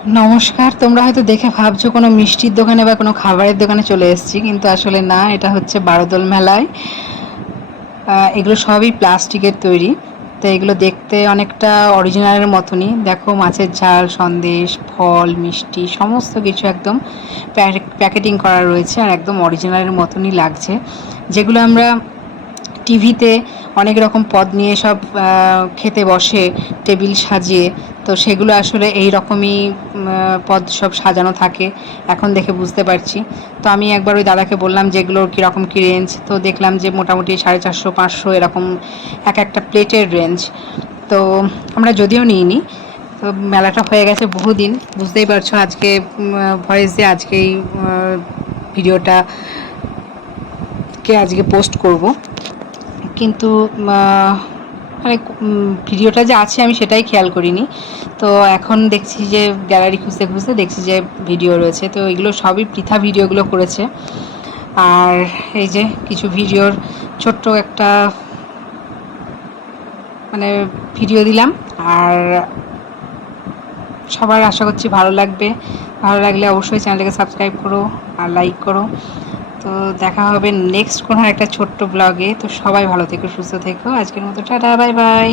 নমস্কার। তোমরা হয়তো দেখে ভাবছো কোনো মিষ্টির দোকানে বা কোনো খাবারের দোকানে চলে এসেছি, কিন্তু আসলে না, এটা হচ্ছে বারোদোল মেলায়। এগুলো সবই প্লাস্টিকের তৈরি। তো এগুলো দেখতে অনেকটা অরিজিনালের মতনই। দেখো, মাছের ঝাল, সন্দেশ, ফল, মিষ্টি সমস্ত কিছু একদম প্যাকেটিং করা রয়েছে, আর একদম অরিজিনালের মতনই লাগছে। যেগুলো আমরা টিভিতে অনেক রকম পদ নিয়ে সব খেতে বসে টেবিল সাজিয়ে, তো সেগুলো আসলে এই রকমই পদ সব সাজানো থাকে। এখন দেখে বুঝতে পারছি। তো আমি একবার ওই দাদাকে বললাম যে এগুলোর কীরকম কী রেঞ্জ, তো দেখলাম যে মোটামুটি 450-500 এরকম এক একটা প্লেটের রেঞ্জ। তো আমরা যদিও নিইনি, তো মেলাটা হয়ে গেছে বহুদিন, বুঝতেই পারছো। আজকে ভয়েস দিয়ে আজকেই ভিডিওটা আজকে পোস্ট করব, কিন্তু মানে ভিডিওটা যে আছে আমি সেটাই খেয়াল করিনি। তো এখন দেখছি যে গ্যালারি খুঁজতে খুঁজতে দেখছি যে ভিডিও রয়েছে, তো এগুলো সবই পৃথা ভিডিওগুলো করেছে। আর এই যে কিছু ভিডিওর ছোট্ট একটা মানে ভিডিও দিলাম। আর সবার আশা করছি ভালো লাগবে। ভালো লাগলে অবশ্যই চ্যানেলটাকে সাবস্ক্রাইব করো আর লাইক করো। তো দেখা হবে নেক্সট কোনো একটা ছোট্ট ব্লগে। তো সবাই ভালো থেকো, সুস্থ থেকো। আজকের মতো টাটা, বাই বাই।